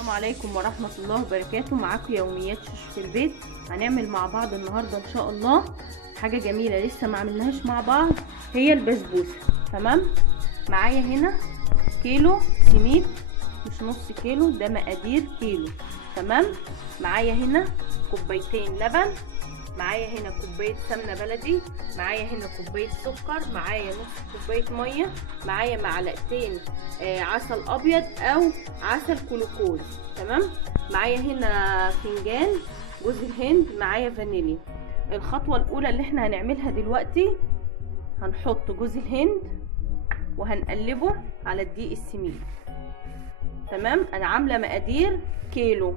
السلام عليكم ورحمة الله وبركاته. معاكم يوميات شوش في البيت. هنعمل مع بعض النهاردة ان شاء الله حاجة جميلة لسه ما عملناهاش مع بعض، هي البسبوسة. تمام. معايا هنا كيلو سميد، مش نص كيلو، ده مقادير كيلو. تمام. معايا هنا كوبايتين لبن، معايا هنا كوبايه سمنه بلدي، معايا هنا كوبايه سكر، معايا نص كوبايه ميه، معايا معلقتين عسل ابيض او عسل كلوكوز. تمام. معايا هنا فنجان جوز الهند، معايا فانيليا. الخطوه الاولى اللي احنا هنعملها دلوقتي، هنحط جوز الهند وهنقلبه على الدقيق السميد. تمام. انا عامله مقادير كيلو،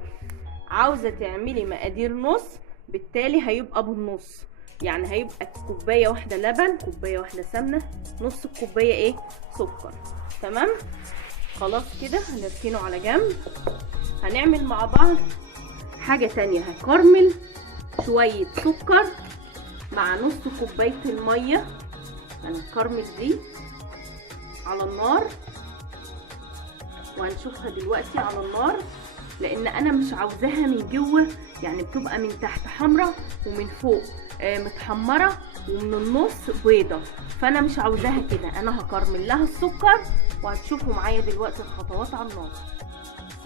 عاوزه تعملي مقادير نص، بالتالي هيبقى بالنص، يعني هيبقى كوبايه واحده لبن، كوبايه واحده سمنه، نص الكوبايه سكر. تمام. خلاص كده هنركنه على جنب. هنعمل مع بعض حاجه تانية، هكرمل شويه سكر مع نص كوبايه الميه. هنكرمل دي على النار وهنشوفها دلوقتي على النار، لان انا مش عاوزاها من جوه، يعني بتبقى من تحت حمرة ومن فوق متحمرة ومن النص بيضة، فانا مش عاوزاها كده. انا هكرمل لها السكر وهتشوفوا معايا دلوقتي الخطوات على النار.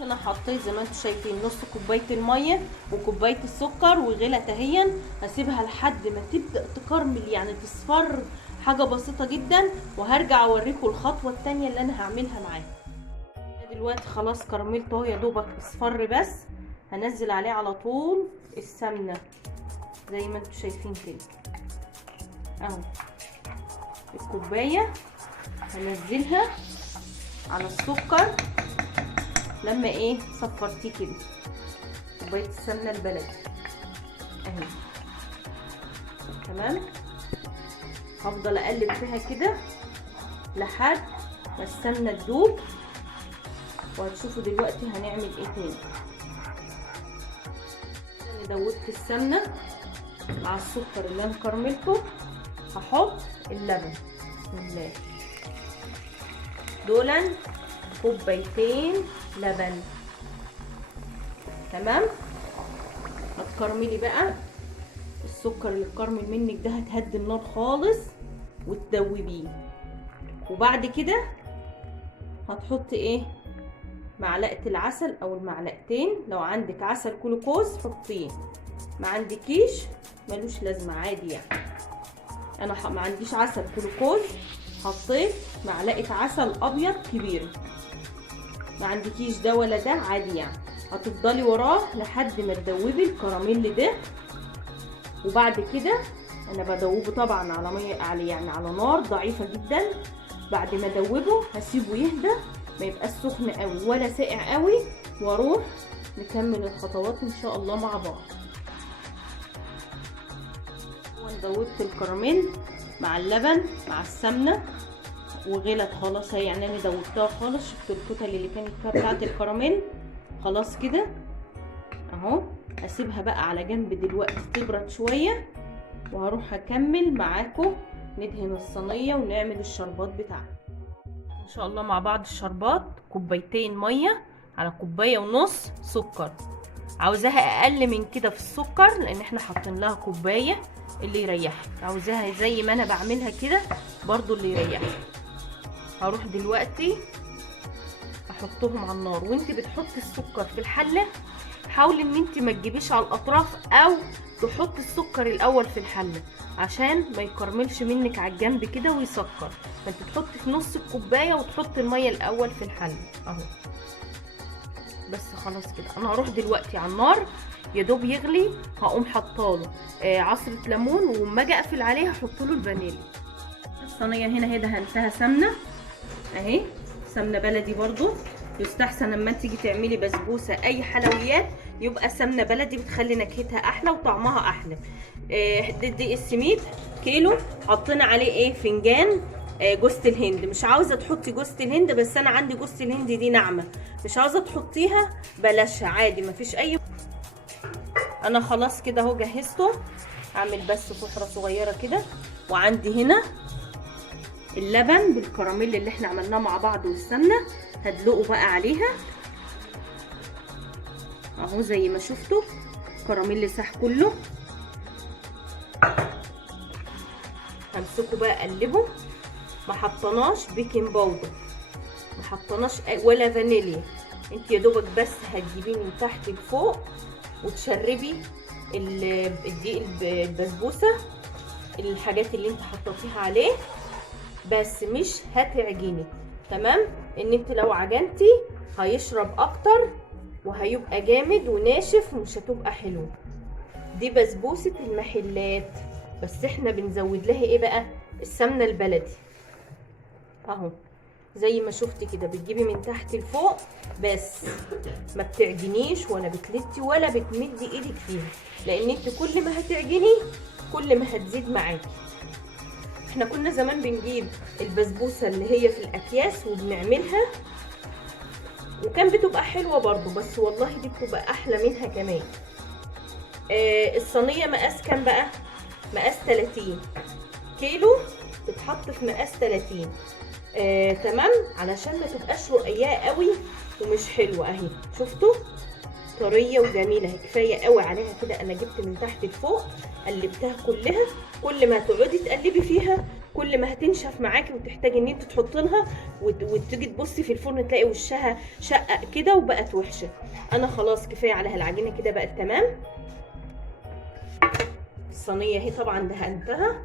انا حطيت زي ما انتم شايفين نص كوبايه الميه وكوبايه السكر وغلت اهي. هسيبها لحد ما تبدا تكرمل، يعني تصفر، حاجه بسيطه جدا، وهرجع اوريكم الخطوه الثانيه اللي انا هعملها معاها. دلوقتي خلاص كرملت اهو، يا دوبك اصفر بس. هنزل عليه على طول السمنه زي ما انتم شايفين كده اهو. الكوبايه هنزلها على السكر لما صفرتيه كده، كوبايه السمنه البلدي اهي. تمام. هفضل اقلب فيها كده لحد ما السمنه تدوب، وهتشوفوا دلوقتي هنعمل ايه تاني. انا دوبت السمنه مع السكر اللي انا كرملته، هحط اللبن. بسم الله. دولا كوبايتين لبن. تمام. هتكرملي بقى السكر اللي اتكرمل منك ده، هتهدي النار خالص وتدوبيه. وبعد كده هتحطي معلقه العسل او المعلقتين، لو عندك عسل كلوكوز حطيه، ما عندكيش ملوش لازمه عادي يعني. انا ما عنديش عسل كلوكوز، حطيت معلقه عسل ابيض كبيره. ما عندكيش ده ولا ده عادي يعني. هتفضلي وراه لحد ما تدوبي الكراميل ده. وبعد كده انا بدوبه طبعا على ميه، على نار ضعيفه جدا. بعد ما ادوبه هسيبه يهدى، ما يبقاش سخن قوي ولا ساقع قوي، واروح نكمل الخطوات ان شاء الله مع بعض. دوبت الكراميل مع اللبن مع السمنه وغلت خلاص، يعني انا دوبتها خالص. شفت الكتل اللي كانت فيها بتاعت الكراميل؟ خلاص كده اهو. هسيبها بقى على جنب دلوقتي تبرد شويه، وهروح اكمل معاكم ندهن الصينيه ونعمل الشربات بتاعنا ان شاء الله مع بعض. الشربات كوبايتين ميه على كوبايه ونص سكر. عاوزاها اقل من كده في السكر لان احنا حاطين لها كوبايه، اللي يريحك. عاوزاها زي ما انا بعملها كده برضو اللي يريحك. هروح دلوقتي احطهم على النار. وانت بتحطي السكر في الحله حاولي ان انت ما تجيبيش على الاطراف، او تحطي السكر الاول في الحله عشان ما يكرملش منك على الجنب كده ويسكر. فانت تحطي في نص الكوبايه وتحطي الميه الاول في الحله اهو. بس خلاص كده. انا هروح دلوقتي على النار يا دوب يغلي، هقوم حطاله عصره ليمون، وما اجي اقفل عليه هحط له الفانيليا. الصينيه هنا دهنتها سمنه اهي، سمنه بلدي برضو. يستحسن لما تيجي تعملي بسبوسه اي حلويات يبقى سمنه بلدي، بتخلي نكهتها احلى وطعمها احلى. دقيق السميد كيلو، حطينا عليه فنجان جوزة الهند. مش عاوزه تحطي جوزة الهند، بس انا عندي جوزة الهند دي ناعمه، مش عاوزه تحطيها بلاشها عادي، مفيش اي. انا خلاص كده اهو جهزته. اعمل بس فحره صغيره كده. وعندي هنا اللبن بالكراميل اللي احنا عملناه مع بعض والسمنه، هدلقه بقى عليها اهو زي ما شفتوا كراميل ساح كله. همسكه بقى اقلبه. ما حطناش بيكنج باودر، ما حطناش ولا فانيليا، انت يا دوبك بس هتجيبيه من تحت لفوق وتشربي الدقيق البسبوسه الحاجات اللي انت حطيتيها عليه، بس مش هتعجني. تمام؟ ان انت لو عجنتي هيشرب اكتر وهيبقى جامد وناشف ومش هتبقى حلو. دي بسبوسه المحلات، بس احنا بنزود لها ايه بقى؟ السمنه البلدي اهو زي ما شفتي كده، بتجيبي من تحت لفوق بس ما بتعجنيش ولا بتلتي ولا بتمدي ايدك فيها، لان انت كل ما هتعجني كل ما هتزيد معاكي. احنا كنا زمان بنجيب البسبوسه اللي هي في الاكياس وبنعملها وكان بتبقى حلوه برضو، بس والله دي بتبقى احلى منها كمان. الصينيه مقاس كام بقى؟ مقاس 30 كيلو، تتحط في مقاس 30. تمام، علشان ما تبقاش رقيقه قوي ومش حلوه. اهي شفتوا طريه وجميله، كفايه قوي عليها كده. انا جبت من تحت لفوق قلبتها كلها. كل ما تقعدي تقلبي فيها كل ما هتنشف معاكي وتحتاجي ان انت تحطي لها وتيجي تبصي في الفرن تلاقي وشها شقق كده وبقت وحشه. انا خلاص كفايه عليها العجينه كده بقت تمام. الصينيه اهي طبعا دهنتها،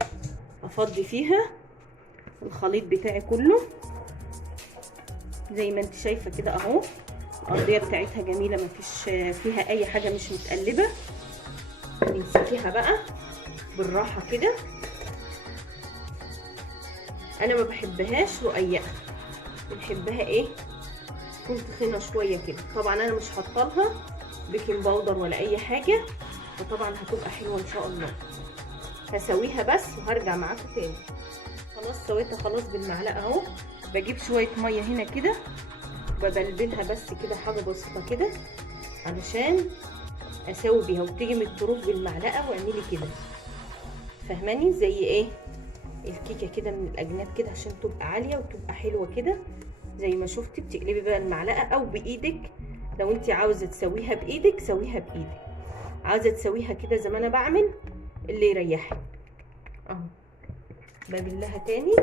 افضي فيها الخليط بتاعي كله زي ما انت شايفه كده اهو. الارضيه بتاعتها جميله، مفيش فيها اي حاجه مش متقلبه. نمسكيها بقى بالراحه كده. انا ما بحبهاش رقيقه، بنحبها ايه تكون تخينه شويه كده. طبعا انا مش حاطه لها بيكنج باودر ولا اي حاجه، فطبعا هتبقى حلوه ان شاء الله. هسويها بس وهرجع معاكم تاني. خلاص سويتها خلاص بالمعلقه اهو. بجيب شويه ميه هنا كده وببلبلها بس كده حاجه بسيطه كده علشان اسوي بيها، وتيجي من الطروف بالمعلقه واعملي كده. فاهماني؟ زي ايه الكيكه كده من الاجناب كده عشان تبقى عاليه وتبقى حلوه كده زي ما شفتي. بتقلبي بقى المعلقه او بايدك، لو انت عاوزه تسويها بايدك سويها بايدك، عاوزه تسويها كده زي ما انا بعمل اللي يريحك اهو. ببلها تاني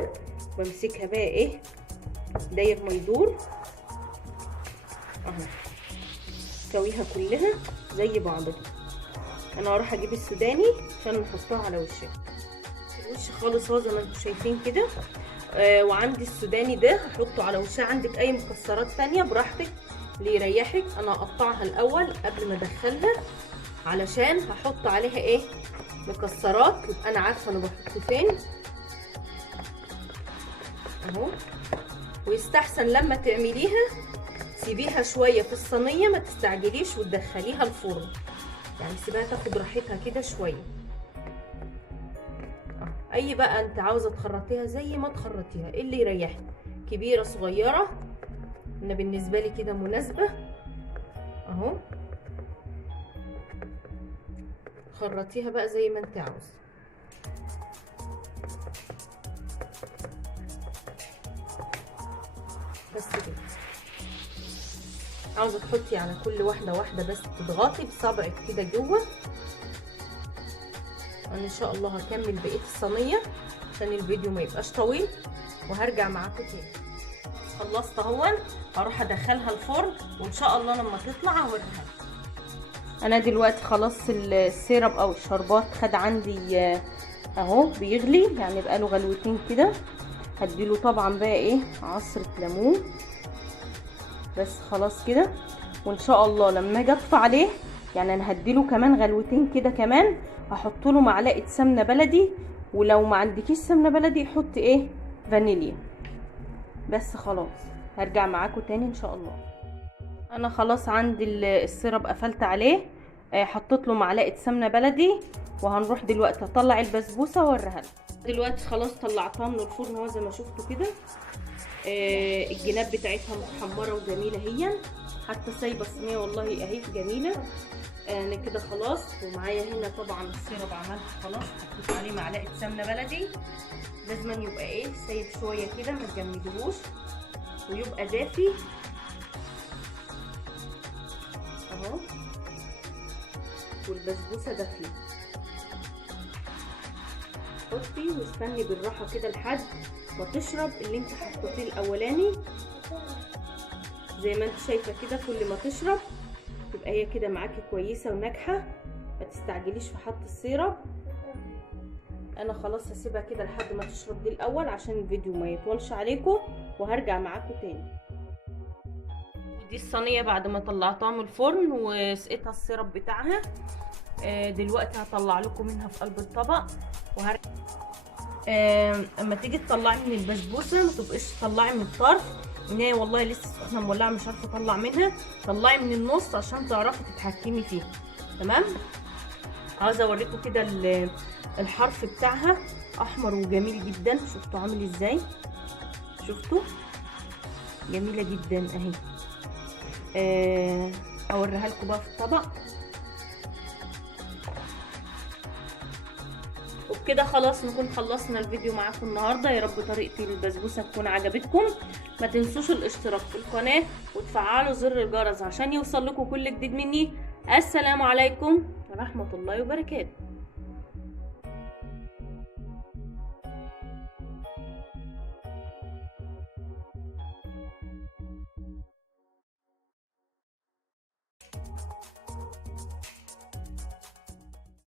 وامسكها بقى ايه داير ما يدور اهو. سويها كلها زي بعضها. انا هروح اجيب السوداني عشان نحطها على وشها الوش خالص اهو زي ما انتم شايفين كده. وعندي السوداني ده هحطه على وشها. عندك اي مكسرات تانية براحتك اللي يريحك. انا هقطعها الاول قبل ما ادخلها علشان هحط عليها ايه مكسرات، يبقى انا عارفه انا بحط فين اهو. ويستحسن لما تعمليها سيبيها شويه في الصينيه، ما تستعجليش وتدخليها الفرن، يعني سيبها تاخد راحتها كده شويه. اي بقى انت عاوزه تخرطيها زي ما تخرطيها اللي يريحك، كبيره صغيره. انا بالنسبه لي كده مناسبه اهو. خرطيها بقى زي ما انت عاوزه. بس كده. عاوزه تحطي على كل واحده واحده بس تضغطي بصبعك كده جوه. انا ان شاء الله هكمل بقيه الصينيه عشان الفيديو ما يبقاش طويل وهرجع معاكم تاني. خلصت اهون، هروح ادخلها الفرن وان شاء الله لما تطلع هوريها. انا دلوقتي خلاص السيرب او الشربات خد عندي اهو بيغلي، يعني بقاله غلوتين كده. هديله طبعا بقى ايه عصرة ليمون بس خلاص كده. وان شاء الله لما اجي اطفي عليه يعني انا هديله كمان غلوتين كده كمان، هحط له معلقه سمنه بلدي، ولو ما عندكيش سمنه بلدي حطي ايه فانيليا بس. خلاص هرجع معاكم تاني ان شاء الله. انا خلاص عندي السيرب قفلت عليه، حطيت له معلقه سمنه بلدي، وهنروح دلوقتي اطلع البسبوسه واوريها لكم. دلوقتي خلاص طلعتها من الفرن اهو زي ما شفتوا كده. الجناب بتاعتها محمره وجميله هي، حتى سايبه الصينيه والله اهي جميله. انا كده خلاص. ومعايا هنا طبعا السيرب عملته خلاص، حطيت عليه معلقه سمنه بلدي. لازم يبقى ايه سايب شويه كده، ما تجمدوهوش ويبقى دافي اهو. والبسبوسه دافيه. حطي واستني بالراحه كده لحد ما تشرب اللي انت حطيتيه الاولاني. زي ما انت شايفه كده كل ما تشرب تبقى هي كده معاكي كويسه وناجحه. ما تستعجليش في حط السيرب. انا خلاص هسيبها كده لحد ما تشرب دي الاول عشان الفيديو ما يطولش عليكم، وهرجع معاكم تاني. دي الصينيه بعد ما طلعتها من الفرن وسقيتها السيرب بتاعها. دلوقتي هطلع لكم منها في قلب الطبق اما تيجي تطلعي من البسبوسه ما تبقيش تطلعي من الطرف ان هي والله لسه سخنه مولعه مش عارفه اطلع منها. طلعي من النص عشان تعرفي تتحكمي فيها. تمام. عاوزه اوريكم كده الحرف بتاعها احمر وجميل جدا. شفتوا عامل ازاي؟ شفتوا؟ جميله جدا اهي. اوريها لكم بقى في الطبق. وبكده خلاص نكون خلصنا الفيديو معاكم النهارده. يا رب طريقتي للبسبوسه تكون عجبتكم. ما تنسوش الاشتراك في القناه وتفعلوا زر الجرس عشان يوصل لكم كل جديد مني. السلام عليكم ورحمه الله وبركاته.